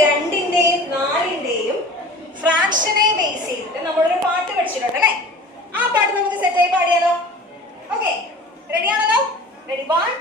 2ന്റെയും 4ന്റെയും ഫ്രാക്ഷനെ base ചെയ്തിട്ട് നമ്മളൊരു പാട്ട് പഠിച്ചിട്ടുണ്ട് അല്ലേ? ആ പാട്ട് നമുക്ക് സെറ്റായി പാടിയാലോ? ഓക്കെ, റെഡി ആണല്ലോ? റെഡി 1